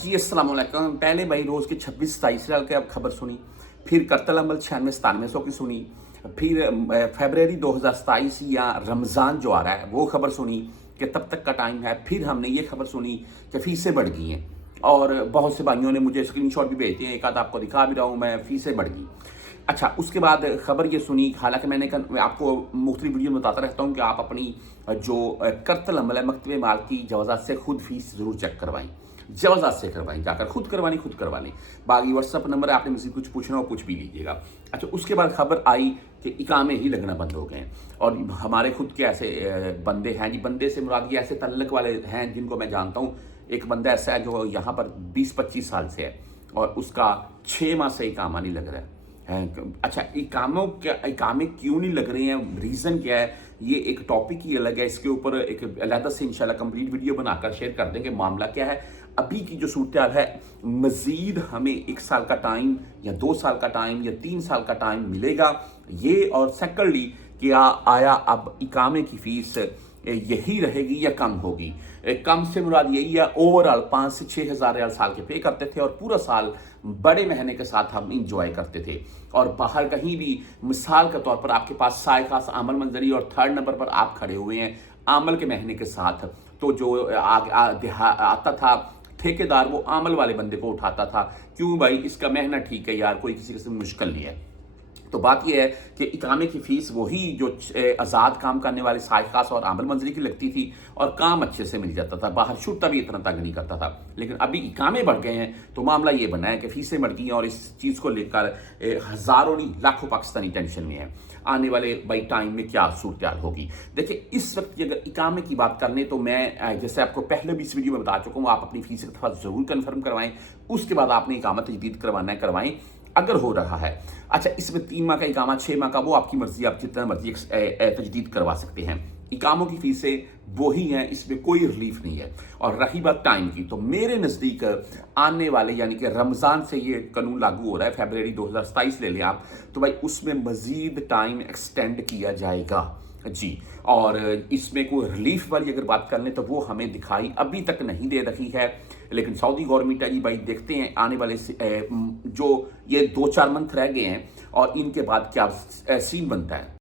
जी अस्सलाम वालेकुम। पहले भाई रोज़ की 26-27 रियाल की अब खबर सुनी, फिर करतल अमल 96-97 की सुनी, फिर फरवरी 2027 या रमज़ान जो आ रहा है वो खबर सुनी कि तब तक का टाइम है। फिर हमने ये खबर सुनी कि फ़ीसें बढ़ गई हैं और बहुत से भाइयों ने मुझे स्क्रीनशॉट भी भेजे हैं, एक आध आपको दिखा भी रहा हूँ मैं, फ़ीसें बढ़ गई। अच्छा, उसके बाद खबर ये सुनी, हालांकि मैं आपको मुख्तलिफ वीडियो में बताता रहता हूँ कि आप अपनी जो करतल अमल है मकतबे माल की जवाज़ात से खुद फ़ीस ज़रूर चेक करवाएं, जवाज़ात से करवाएं, जाकर खुद करवा लें। बाकी व्हाट्सअप नंबर है, आपने मुझसे कुछ पूछना हो पूछ भी लीजिएगा। अच्छा, उसके बाद खबर आई कि इकामे ही लगना बंद हो गए हैं और हमारे खुद के ऐसे बंदे हैं जी, बंदे से मुराद ये ऐसे तल्लक वाले हैं जिनको मैं जानता हूँ। एक बंदा ऐसा है जो यहाँ पर 20-25 साल से है और उसका 6 माह से इकामा नहीं लग रहा है। अच्छा, इकामे क्यों नहीं लग रहे हैं, रीज़न क्या है, ये एक टॉपिक ही अलग है। इसके ऊपर एक अलहदा से इंशाल्लाह कंप्लीट वीडियो बनाकर शेयर कर देंगे मामला क्या है। अभी की जो सूरत है, मज़ीद हमें 1 साल का टाइम या 2 साल का टाइम या 3 साल का टाइम मिलेगा ये, और सेकंडली क्या आया अब इकामे की फ़ीस यही रहेगी या कम होगी। कम से मुराद यही है, ओवरऑल 5 से 6 हज़ार रियाल साल के पे करते थे और पूरा साल बड़े महीने के साथ हम इंजॉय करते थे। और बाहर कहीं भी मिसाल के तौर पर आपके पास साय खास आमल मंजरी और 3rd नंबर पर आप खड़े हुए हैं आमल के महीने के साथ, तो जो आता था ठेकेदार वो आमल वाले बंदे को उठाता था, क्यों भाई इसका महीना ठीक है यार, कोई किसी किस्म मुश्किल नहीं है। तो बात यह है कि इकामे की फ़ीस वही जो आज़ाद काम करने वाले साइकास और आमल मंजरी की लगती थी और काम अच्छे से मिल जाता था, बाहर शुरता भी इतना तंग नहीं करता था। लेकिन अभी इकामे बढ़ गए हैं तो मामला ये बना है कि फ़ीसें बढ़ गई हैं और इस चीज़ को लेकर हज़ारों नहीं लाखों पाकिस्तानी टेंशन में है। आने वाले भाई टाइम में क्या सूरत होगी। देखिए, इस वक्त की अगर इकामे की बात करने तो मैं जैसे आपको पहले भी इस वीडियो में बता चुका हूँ, आप अपनी फ़ीस एक दफ़ा ज़रूर कन्फर्म करवाएं, उसके बाद आपने इकामा तजदीद करवाना है करवाएं अगर हो रहा है। अच्छा, इसमें 3 माह का इकामा, 6 माह का, वो आपकी मर्जी, आप जितना मर्जी तजदीद करवा सकते हैं। इकामों की फीसें वही हैं, इसमें कोई रिलीफ नहीं है। और रही बात टाइम की, तो मेरे नज़दीक आने वाले यानी कि रमज़ान से ये कानून लागू हो रहा है, फरवरी 2027 ले लें आप, तो भाई उसमें मज़ीद टाइम एक्सटेंड किया जाएगा जी। और इसमें कोई रिलीफ वाली अगर बात कर लें तो वो हमें दिखाई अभी तक नहीं दे रही है। लेकिन सऊदी गवर्नमेंट है जी भाई, देखते हैं आने वाले जो ये 2-4 मंथ रह गए हैं और इनके बाद क्या सीन बनता है।